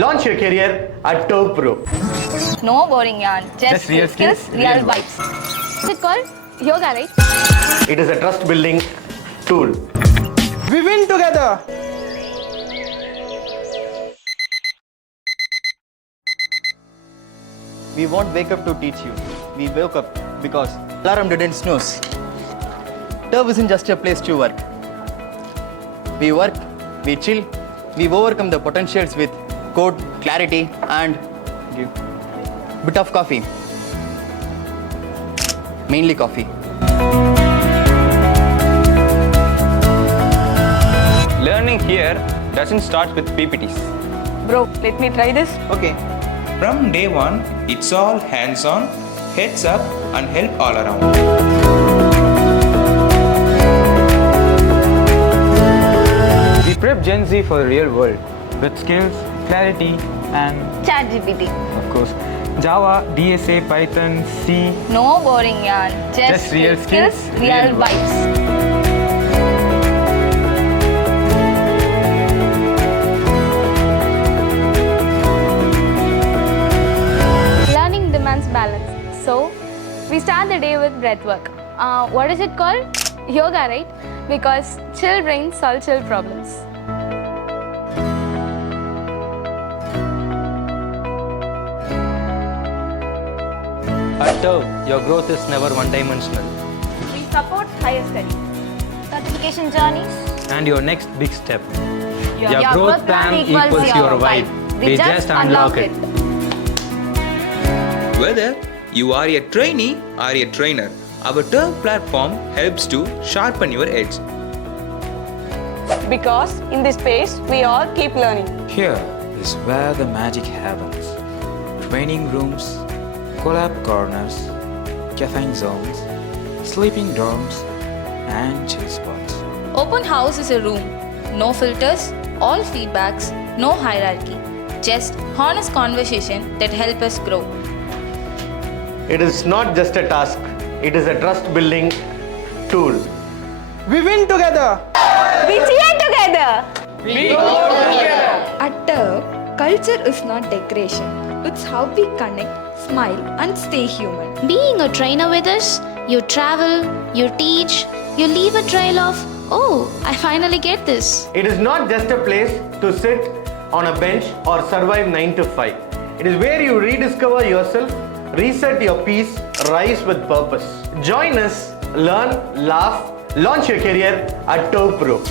Launch your career at Terv Pro. No boring yarn, just real skills, real vibes. Is it called yoga, right? It is a trust building tool. We win together. We won't wake up to teach you. We woke up because alarm didn't snooze. Terv isn't just a place to work. We work, we chill, we overcome the potentials with code, clarity, and bit of coffee. Mainly coffee. Learning here doesn't start with PPTs. Bro, let me try this. Okay. From day one, it's all hands-on, heads up, and help all around. We prep Gen Z for the real world with skills, clarity, and ChatGPT. of course, Java, DSA, Python, C. No boring yarn, just real skills, real vibes. Learning demands balance. So, we start the day with breath work. What is it called? Yoga, right? Because chill brains solve chill problems. At Terv, your growth is never one-dimensional. We support higher study. Certification journeys. And your next big step. Your growth plan equals your vibe. We just unlock it. Whether you are a trainee or a trainer, our Terv platform helps to sharpen your edge. Because in this space, we all keep learning. Here is where the magic happens. Training rooms, collab corners, caffeine zones, sleeping dorms, and chill spots. Open house is a room. No filters, all feedbacks, no hierarchy. Just honest conversation that help us grow. It is not just a task, it is a trust building tool. We win together. We cheer together. At Terv, culture is not decoration. It's how we connect, smile, and stay human. Being a trainer with us, you travel, you teach, you leave a trail of, oh, I finally get this. It is not just a place to sit on a bench or survive 9 to 5. It is where you rediscover yourself, reset your peace, rise with purpose. Join us, learn, laugh, launch your career at Terv Pro.